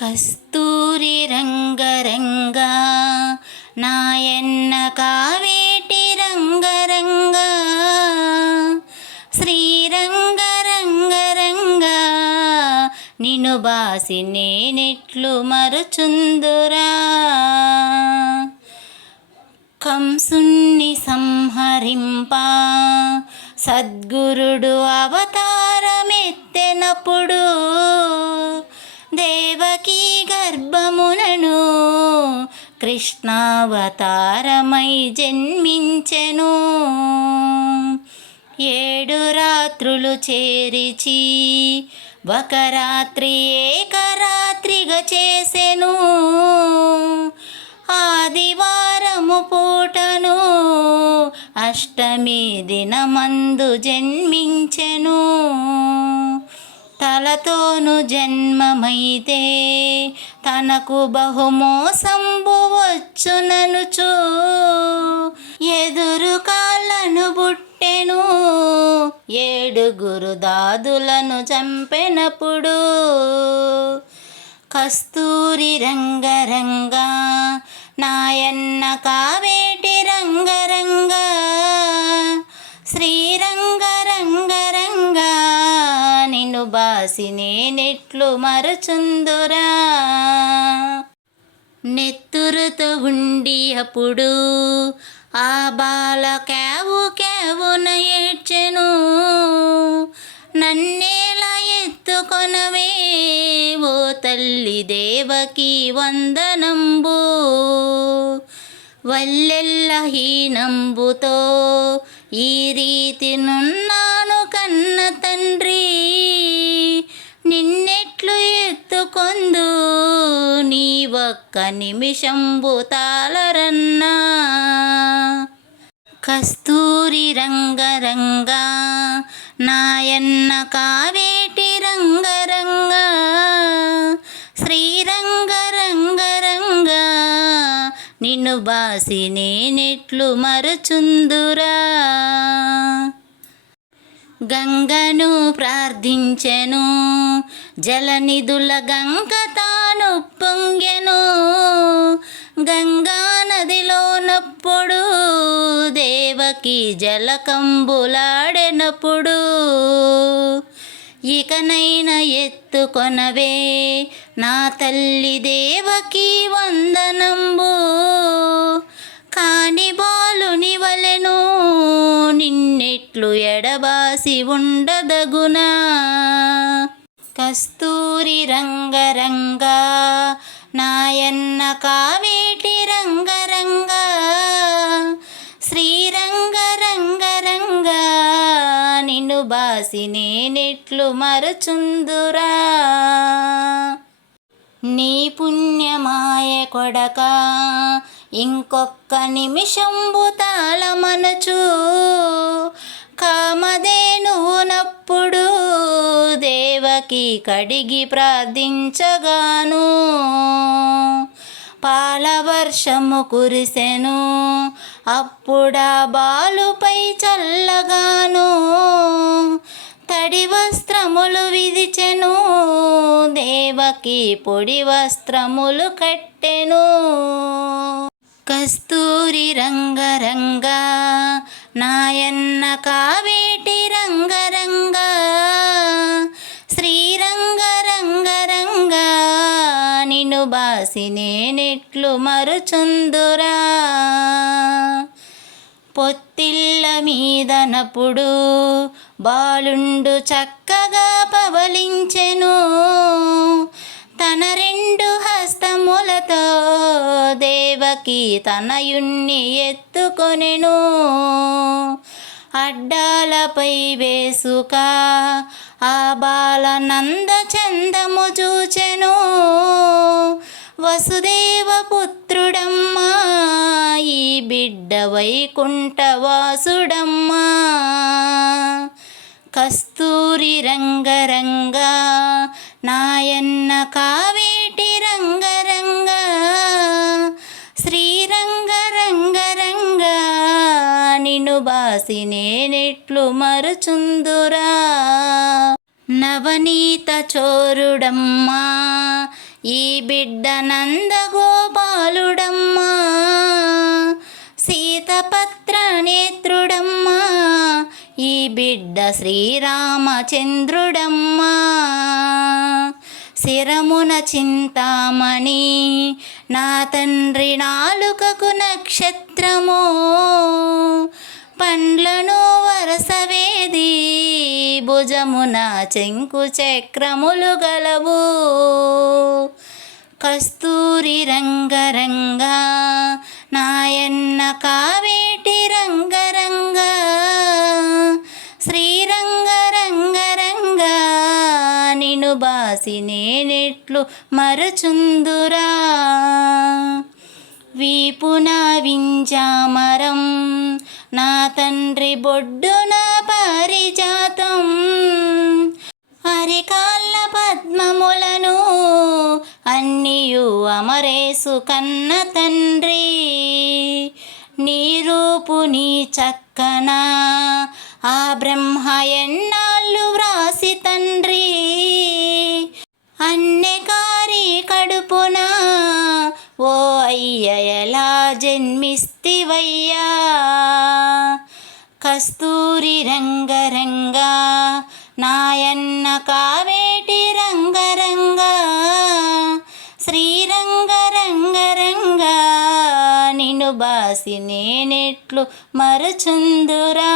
కస్తూరి రంగరంగా నాయన్న కావేటి రంగరంగా శ్రీరంగరంగరంగా నిన్ను బాసి నేనెట్లు మరుచుందురా. కంసుణ్ణి సంహరింప సద్గురుడు అవతారమెత్తెనప్పుడు దేవకీ గర్భమునను కృష్ణావతారమై జన్మించెను. 7 రాత్రులు చేరిచి ఒక రాత్రి ఏకరాత్రిగా చేసెను. ఆదివారము పూటను అష్టమి దినమందు జన్మించెను. తలతోను జన్మమైతే తనకు బహుమోసంబు వచ్చుననుచు ఎదురు కాళ్ళను బుట్టెను. 7 దాదులను చంపెనప్పుడు కస్తూరి రంగరంగా నాయన్న కావేటి రంగరంగా శ్రీరంగరంగరంగా నిన్ను బాసి నేనెట్లు మరుచుందురా. నెత్తురుతో ఉండి అప్పుడు ఆ బాల కేవు కేవున ఏడ్చెను. నన్నేలా ఎత్తుకొనవే ఓ తల్లి దేవకీ వందనంబు. వల్లెల్ల హీనంబుతో ఈ రీతి నున్నాను కన్న తండ్రి, నిన్నెట్లు ఎత్తుకొందు నీ ఒక్క నిమిషంబు తాళరన్నా. కస్తూరి రంగరంగా నాయన్న కావేటి రంగరంగా శ్రీరంగరంగరంగా నిన్ను బాసి నేనెట్లు మరుచుందురా. గంగను ప్రార్థించెను జలనిధుల గంగ తాను పొంగెను. గంగా నదిలోనప్పుడు దేవకి జలకంబులాడెనప్పుడు ఇకనైనా ఎత్తుకొనవే నా తల్లి దేవకీ వందనంబు. కాని బాలుని వలెను నిన్నెట్లు ఎడబాసి ఉండదగునా. కస్తూరి రంగరంగా నాయన్న కావేటి రంగరంగా శ్రీరంగరంగరంగా నిన్ను బాసి నేనెట్లు మరుచుందురా. నీ పుణ్యమాయ కొడక ఇంకొక్క నిమిషంబు తాళమనచు కామధేనువునప్పుడు దేవకి కడిగి ప్రార్థించగాను పాలవర్షము కురిసెను. అప్పుడా బాలుపై చల్లగాను తడి వస్త్రములు విదిచెను. దేవకి పొడి వస్త్రములు కట్టెను. కస్తూరి రంగరంగా నాయన్న కావేటి రంగరంగా శ్రీరంగరంగరంగా నిన్ను బాసి నేనెట్లు మరుచుందురా. పొత్తిళ్ళ మీదనప్పుడు బాలుండు చక్కగా పవలించెను. తన 2 హస్తములతో దేవకి తనయుణ్ణి ఎత్తుకొనెను. అడ్డాలపై వేసుక ఆ బాల నంద చందము చూచెను. వసుదేవ పుత్రుడమ్మా ఈ బిడ్డ వైకుంఠవాసుడమ్మా. కస్తూరి రంగరంగా నాయన్న కావేటి రంగరంగా శ్రీరంగరంగరంగా నిన్ను బాసి నేనెట్లు మరుచుందురా. నవనీత చోరుడమ్మా ఈ బిడ్డ నందగోపాలుడమ్మా, సీతపత్ర నేత్రుడమ్మా, ఈ బిడ్డ శ్రీరామచంద్రుడమ్మా. శిరమున చింతామణి, నా తండ్రి నాలుకకు నక్షత్రము, పండ్లను వరసవేది, భుజమున చెంకు చక్రములు గలవు. కస్తూరి రంగరంగా, నాయన్న కావేటి రంగరంగా, శ్రీరంగరంగరంగా, నిను బాసి నేనెట్లు మరచుందురా. వీపున వింజామరం, నా తండ్రి బొడ్డున పారిజాతం, అరికాళ్ళ పద్మములను అన్నియు అమరేసు కన్న తండ్రి. నీ రూపు నీ చక్కన ఆ బ్రహ్మ ఎన్నాళ్ళు వ్రాసి తండ్రి, అన్నెకారి కడుపున ఓ అయ్య ఎలా జన్మిస్తివయ్యా. కస్తూరి రంగరంగా, నాయన్న కావేటి రంగరంగా, శ్రీరంగరంగరంగా, నిన్ను బాసి నేనెట్లు మరచుందురా.